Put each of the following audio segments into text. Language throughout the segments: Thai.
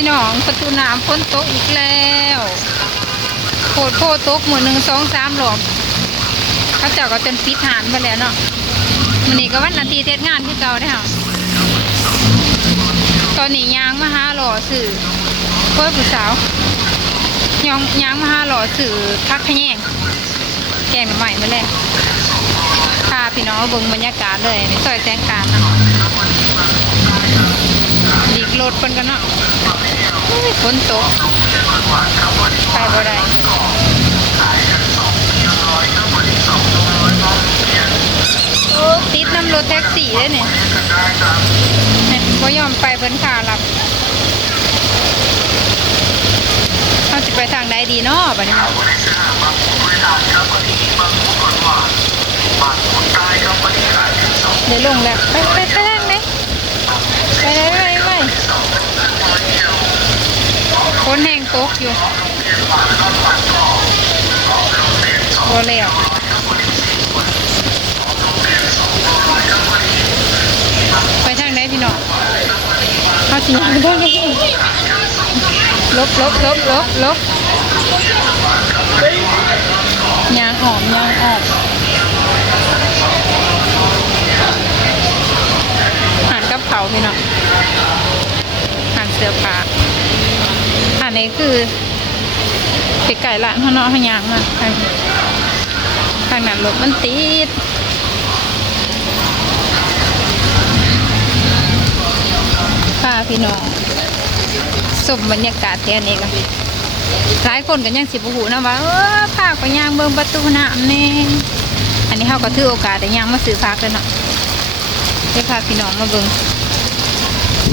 พี่น้องประตูน้ำฝนตกอีกแล้วโคตรโพตกมือ1 2 3 หลบเขาเจ้าก็จนปิดหานไปแล้วเนาะวันนี้ก็วันนาทีเทศงานที่เก่าได้ค่ะตอนนี้ยางมาหาหล่อสื่อเพื่อผู้สาวยางมาหาหล่อสื่อพักขะแยงแกงใหม่มาแล้วพาพี่น้องเบิ่งบรรยากาศเลยในซอยแสงการเนาะดีกรถคนกันเนาะฝนตกไปบ่ได้ติดน้ำรถแท็กซี่เลยเนี่ยบ่ยอมไปเพิ่นขาหลับเขาจะไปทางใดดีเนาะบัดนี้เดี๋ยวลงแล้วไปทางไหนไปคนแห้งตกอยู่บ่แล้วไปทางไหนพี่น้องเขาสิยังได้ลบยางออกหันกับเขาพี่น้องหันเสื้อผ้าอันนี้คือไปไก่ละข้างนอกข้างยางอ่ะข้างนั้นรถมันติดค่ะพี่น้องสมบรรยากาศที่อันนี้กันหลายคนกันยังสิบหูนะว่าภาคไปย่างเบิ่งประตูน้ำนี่อันนี้เขาก็ถือโอกาสแต่ย่างมาซื้อพักเลยเนาะได้พาพี่น้องมาเบิ่ง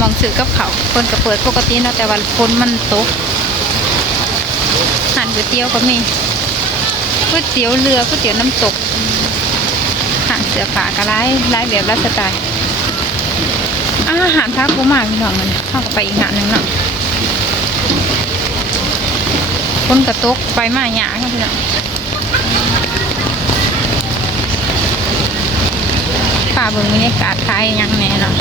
มองซื้อกับเขาคนก็เปิดปกติเนาะแต่ว่าคนมันตกหันก๋วยเตี๋ยวก็มีก๋วยเตี๋ยวเรือก๋วยเตี๋ยวน้ำตกหันเสื้อผ้าก็หลายแบบหลายสไตล์อาหารพักกูมากพี่น้องมันเข้าไปอีกหาหนึ่งเนาะคนกระตุกไปมาหยาค่ะพี่น้องป่าเบิ่งบรรยากาศไทยยังแน่เนาะ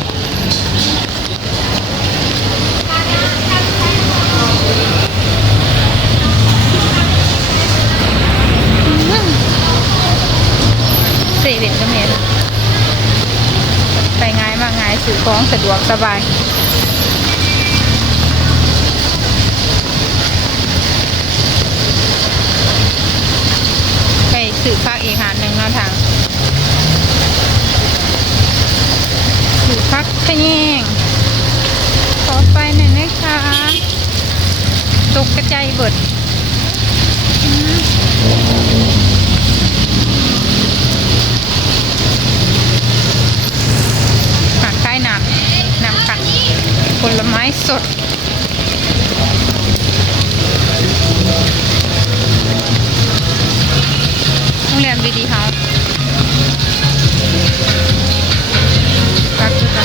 เซเว่นก็มีไปง่ายมากง่ายซื้อของสะดวกสบายไปซื้อพักอีกหาหนึ่งเนาะทางซื้อพักขะแยงขอไปหน่อยนะคะตกกระจายเบิดขายน้ำขัดผลไม้สดโรงแรมดีๆเขาพักจุดละ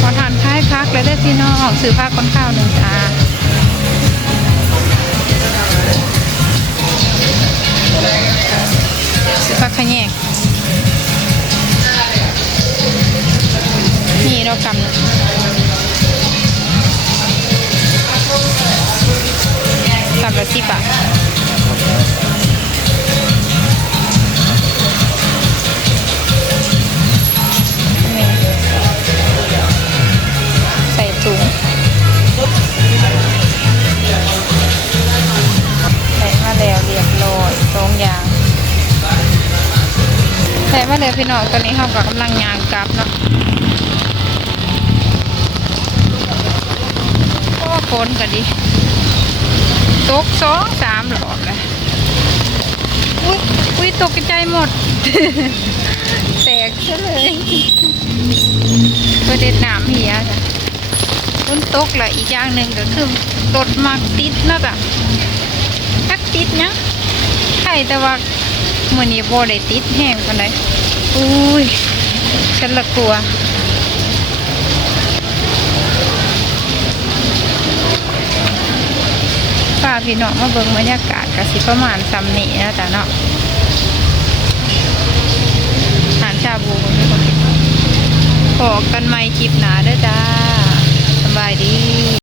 ขอทานท้ายพักเลยได้พี่น้องซื้อพักคนข้าวหนึ่งจ้าซื้อพักขะแยงนี่เรากำละ10 บาทใส่ถุงใส่มาแล้วเรียบร้อย2 อย่างใส่มาแล้วพี่น้องตอนนี้เขาก็กำลังย่างกลับเนาะก็ฝนกันดิตก2 3 หลอบเลยอุ้ยตกกระจายหมด แตกซะเลยประเด็นน้ำเหี่ยจ้ะฝนตกแหละอีกอย่างหนึ่งก็คือรถมากติดนะจ้ะทักติดเนี่ยใช่แต่ว่ามื่อนี้บ่ได้ติดแห้งปานใดอุ้ยฉันละกลัวพาพี่น้องมาเบิ่งบรรยากาศก็สิประมาณซ้ำนี้นะจ๊ะเนาะอาหารชาบูของพี่คน พอกันใหม่คลิปหน้าเด้อจ้า